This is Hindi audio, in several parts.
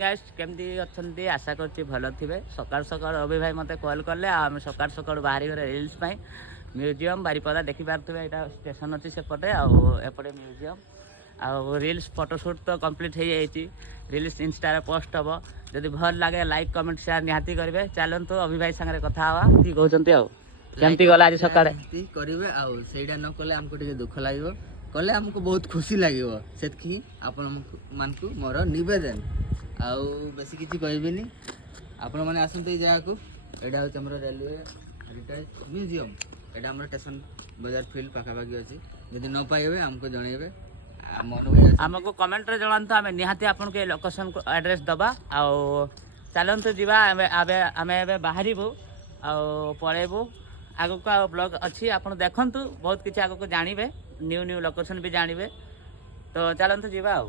गाइस केमती अच्छी आशा करछि भल थिबे सकाळ सकाळ अभी भाई मते कॉल करले आम सकाळ सकाळ बाहरी गरे रील्स पाई म्यूजियम बारीपदा देखि पारथबे एटा स्टेशन अछि सेपटे आ एपटे म्यूजियम आ रील्स फोटोशूट तो कंप्लीट हो जाइए रील्स इंस्टा रे पोस्ट हम जदि भल लगे लाइक कमेंट शेयर निहाती करेंगे चलतु अभी भाई सागर कथा हवा कि कहते आमती गला आज सका करेंगे आईटा न कले आमको टे दुख लगे कले आमको बहुत खुशी लगे से आपण मान मोर नवेदन आउ बेसी किसी कहबेनी आपण मैंने आसते जगह को यहाँ हूँ रेलवे हेरिटेज म्यूजियम यहाँ आम स्टेशन बाजार फील्ड पाखापाखि अच्छी जदि न पाइबे आमको जनइबे आमको कमेंट रे जणांतु आमे निहाती आपन के लोकेशन को एड्रेस दबा आ चलंतु जीवा आमे एबे बाहरीबु आ पळेबु आगो का ब्लॉग अच्छी आपन देखंतु बहुत किछि आगो को जानिबे न्यू न्यू लोकेशन भी जानिबे तो चलंतु जीवा आ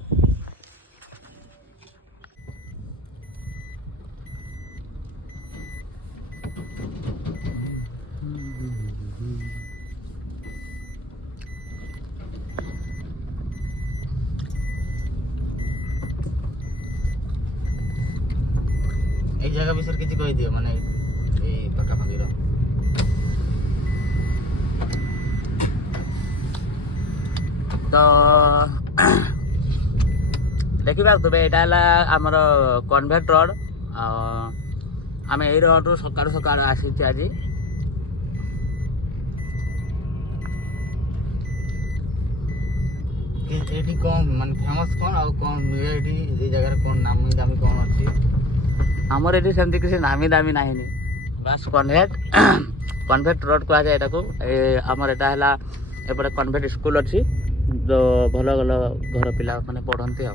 एक जगह विषय किसी कह दियो माने ए पाखापाखि तो देखा तुम यहाँ आमर कन्वेट रोड आम यही रोड रु सका सका आसी आज ये कौन मान फेमस कौन आ कौन मिले ये जगह कौन नामी दामी कौन अच्छी आमर ये सेमती किसी नामी दामी ना बास कन्वेट रोड कह जाए आमर यहाँ एपटे कन्वेट स्कूल अच्छी जो भल भल घर पिला माने पढ़ती आ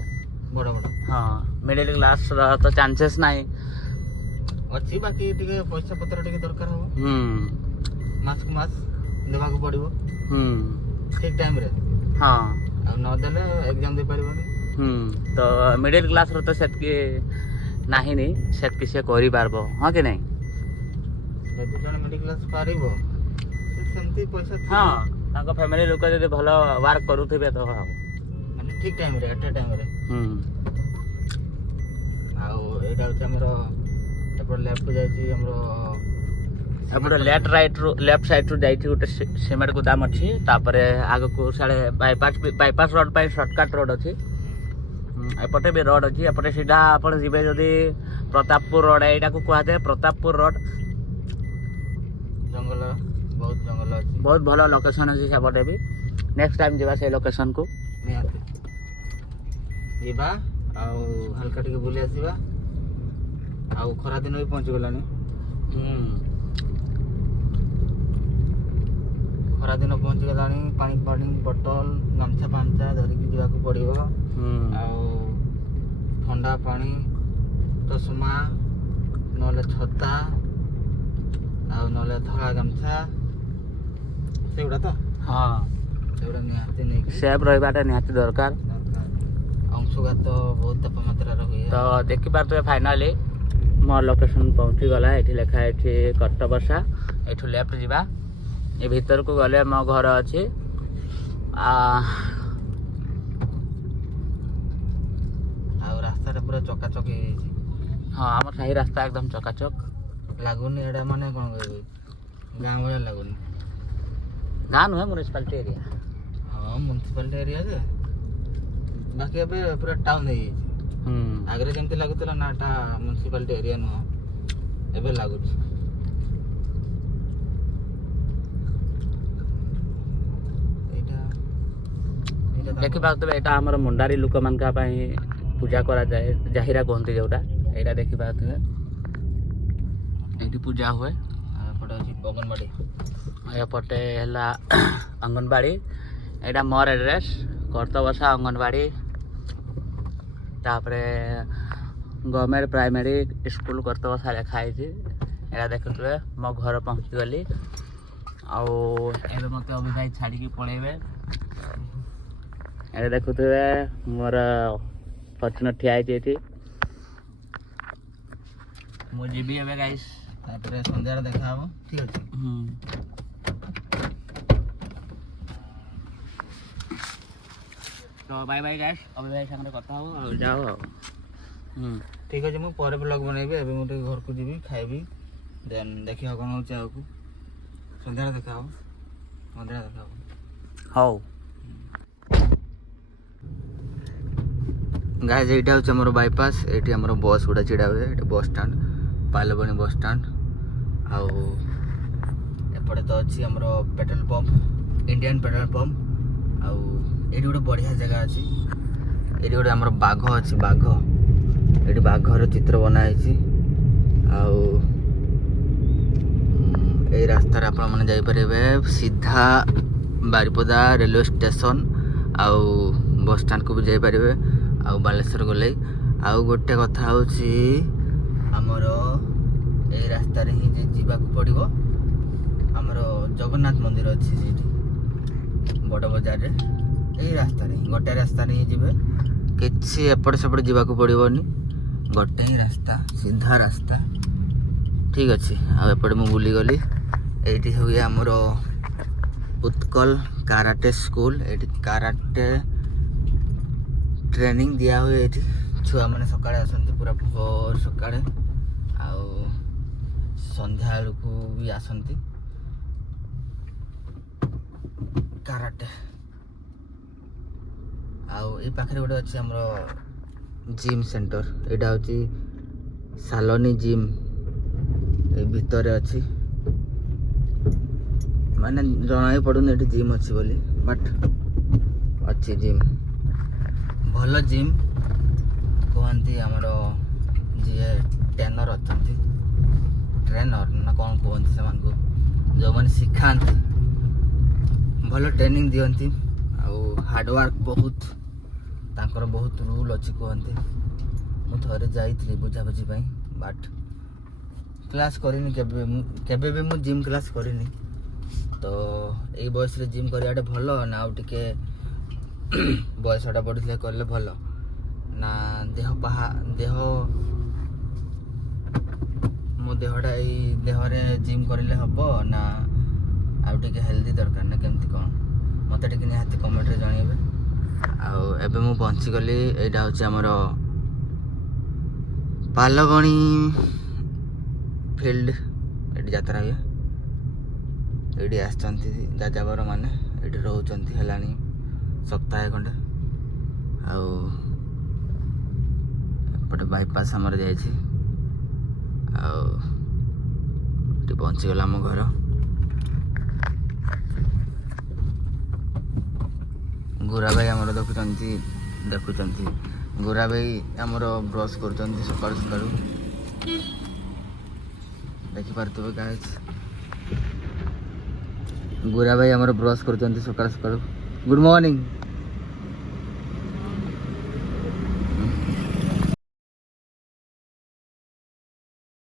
बड़ बड़ हाँ मिडिल क्लास तो चांसेस ना अच्छी बाकी टिके पैसा पत्र टिके दरकार हो मास को मास देवा को पड़िबो ठीक टाइम रे हाँ आ न देले एग्जाम दे परिबोनी तो मिडिल क्लास रो तो सेतकी नाही नी सेतकी से करि पारबो हां कि नहीं यदि जन मिडिल क्लास पारिबो सेमती पैसा हां ताको फैमिली लोक जदि भलो वर्क करूथिबे तो हां माने ठीक टाइम रे एट टाइम रे आउ एटा होचे हमरो एपर लेफ्ट को जाईची हमरो एपटे लेफ्ट राइट रो लेफ्ट साइड रो जाईची गोटे सीमेंट गोदाम अछि तापरे आगो को साडे बाईपास रोड पे शॉर्टकट रोड अछि एपटे भी रोड अच्छी एपटे सीधा आप जी जदि प्रतापपुर रोड यहाँ को कहते प्रतापपुर रोड जंगल बहुत भल लोकेशन अच्छी सेपटे भी नेक्स्ट टाइम जावा से लोकेशन को जीवा हल्का टिके बुली आसीबा आ खरा दिन भी पहुंची गलानी खरा दिन पहुंची गलानी पानी पानी बोतल गामछा पांचा धरिकी जीवा को पड़िबो ठंडा पानी चश्मा नले छता नले धला गामछा सेगुड़ा तो हाँ सेगुड़ा निहाती नहीं सेफ रहिबाटा निहाती दरकार अंशुघात तो बहुत तापमात्रा रही तो देखि पारतबे फाइनली मोर लोकेशन पहुंची गला एठी लेखा एठी कट्टबसा एठु लेफ्ट जीवा ए भीतर को गले मो घर अछि रास्ता पूरा चकाचक हाँ आम साही रास्ता एकदम चकाचक लगुनि एटा माने कोन गाँव वाला लगुनि गाँव नुहे म्युनिसिपालिटी एरिया हाँ म्युनिसिपालिटी एरिया जे बाकी अबे पूरा टाउन है आगरे जमती लागुतला ना टा म्युनिसिपालिटी एरिया नुह एबे लागुछ देखि पातबे एटा हमर मुंडारी लोक मानका पई पूजा करा जाए जाहिरा कहते जोटा यहाँ देखी पाते ये पूजा हुए अंगनवाड़ी एपटे है अंगनवाड़ी यहाँ मोर एड्रेस कर्तबसा अंगनवाड़ी तापरे गवर्नमेंट प्राइमरी स्कूल कर्तबसा लिखाई यहाँ देखुए मो घर पहुँची गली आगे मत अभी भाई छाड़ी पलैबे यहाँ देखुए मोर फॉर्च्यूनर ठिया है मुझे भी अब गाइस तापरे संध्या देखा हम ठीक अछि तो बाय बाय गाइस अभी भाई संगे कथा हो जाओ ଠିକ୍ ଅଛି ମୁଁ ପରେ ବ୍ଲଗ୍ ବନେଇବି। ଏବେ ମୁଁ ଟିକେ ଘରକୁ ଯିବି, ଖାଇବି, ଦେନ୍ ଦେଖିବା କ'ଣ ହେଉଛି ଆଗକୁ। ସନ୍ଧ୍ୟାରେ ଦେଖା ହବ, ସନ୍ଧ୍ୟାରେ ଦେଖା ହବ। ହଉ ଗାଇଜ୍ ଏଇଟା ହେଉଛି ଆମର ବାଇପାସ୍। ଏଇଠି ଆମର ବସ୍ ଗୁଡ଼ା ଛିଡ଼ା ହୁଏ। ଏଠି bus stand, Palbani bus stand. ଆଉ ଏପଟେ ତ ଅଛି ଆମର petrol pump, Indian petrol pump. ଆଉ ଏଇଠି ଗୋଟେ ବଢ଼ିଆ ଜାଗା ଅଛି। ଏଇଠି ଗୋଟେ ଆମର ବାଘ ଅଛି, ବାଘ। ଏଠି ବାଘର ଚିତ୍ର ବନା ହେଇଛି। ଆଉ ଏଇ ରାସ୍ତାରେ ଆପଣମାନେ ଯାଇପାରିବେ ସିଧା ବାରିପଦା ରେଲୱେ ଷ୍ଟେସନ ଆଉ ବସ୍ ଷ୍ଟାଣ୍ଡକୁ ବି ଯାଇପାରିବେ। ଆଉ ବାଲେଶ୍ୱର ଗଲେ ଆଉ ଗୋଟେ କଥା ହେଉଛି ଆମର ଏଇ ରାସ୍ତାରେ ହିଁ ଯିବାକୁ ପଡ଼ିବ। ଆମର ଜଗନ୍ନାଥ ମନ୍ଦିର ଅଛି ସେଇଠି ବଡ଼ ବଜାରରେ। ଏଇ ରାସ୍ତାରେ ହିଁ, ଗୋଟେ ରାସ୍ତାରେ ହିଁ ଯିବେ, କିଛି ଏପଟେ ସେପଟେ ଯିବାକୁ ପଡ଼ିବନି। ଗୋଟେ ହିଁ ରାସ୍ତା, ସିଧା ରାସ୍ତା। ଠିକ୍ ଅଛି। ଆଉ ଏପଟେ ମୁଁ ବୁଲିଗଲି। ଏଇଠି ହୁଏ ଆମର ଉତ୍କଳ କାରାଟେ ସ୍କୁଲ। ଏଇଠି କାରାଟେ ଟ୍ରେନିଂ ଦିଆ ହୁଏ। ଏଇଠି ଛୁଆମାନେ ସକାଳେ ଆସନ୍ତି, ପୁରା ଭୋର ସକାଳେ, ଆଉ ସନ୍ଧ୍ୟା ବେଳକୁ ବି ଆସନ୍ତି କାରାଟେ। ଆଉ ଏଇ ପାଖରେ ଗୋଟେ ଅଛି ଆମର ଜିମ୍ ସେଣ୍ଟର। ଏଇଟା ହେଉଛି ସାଲନି ଜିମ୍, ଏଇ ଭିତରେ ଅଛି। ମାନେ ଜଣା ହିଁ ପଡ଼ୁନି ଏଠି ଜିମ୍ ଅଛି ବୋଲି, ବଟ୍ ଅଛି ଜିମ୍। ଭଲ ଜିମ୍ କୁହନ୍ତି ଆମର ଯିଏ ଟ୍ରେନର ଅଛନ୍ତି, ଟ୍ରେନର ନା କ'ଣ କୁହନ୍ତି ସେମାନଙ୍କୁ, ଯେଉଁମାନେ ଶିଖାନ୍ତି, ଭଲ ଟ୍ରେନିଂ ଦିଅନ୍ତି। ଆଉ ହାର୍ଡ଼ୱାର୍କ ବହୁତ, ତାଙ୍କର ବହୁତ ରୁଲ୍ ଅଛି କୁହନ୍ତି। ମୁଁ ଥରେ ଯାଇଥିଲି ବୁଝାବୁଝି ପାଇଁ, ବଟ୍ କ୍ଲାସ୍ କରିନି କେବେ ବି ମୁଁ ଜିମ୍ କ୍ଲାସ୍ କରିନି। ତ ଏଇ ବୟସରେ ଜିମ୍ କରିବାଟା ଭଲ ନା ଆଉ ଟିକେ ବୟସଟା ବଢ଼ିଥିଲେ କଲେ ଭଲ ନା? ମୋ ଦେହଟା ଏଇ ଦେହରେ ଜିମ୍ କରିଲେ ହେବ ନା ଆଉ ଟିକେ ହେଲ୍ଦି ଦରକାର ନା କେମିତି କ'ଣ? ମୋତେ ଟିକେ ନିହାତି କମେଣ୍ଟରେ ଜଣାଇବେ। ଆଉ ଏବେ ମୁଁ ପହଞ୍ଚିଗଲି। ଏଇଟା ହେଉଛି ଆମର ପାଲବଣୀ ଫିଲ୍ଡ। ଏଠି ଯାତ୍ରା ହୁଏ। ଏଇଠି ଆସିଛନ୍ତି ଯାଯାବର ମାନେ, ଏଇଠି ରହୁଛନ୍ତି ହେଲାଣି ସପ୍ତାହେ ଖଣ୍ଡେ। ଆଉ ଏପଟେ ବାଇପାସ୍ ଆମର ଯାଇଛି। ଆଉ ଏଠି ପହଞ୍ଚିଗଲା ଆମ ଘର। ଗୁରା ଭାଇ ଆମର ଦେଖୁଛନ୍ତି ଗୁରା ଭାଇ ଆମର ବ୍ରସ୍ କରୁଛନ୍ତି ସକାଳୁ ସକାଳୁ, ଦେଖିପାରୁଥିବେ ଗାଇସ୍। ଗୁରା ଭାଇ ଆମର ବ୍ରସ୍ କରୁଛନ୍ତି ସକାଳୁ ସକାଳୁ। Good morning.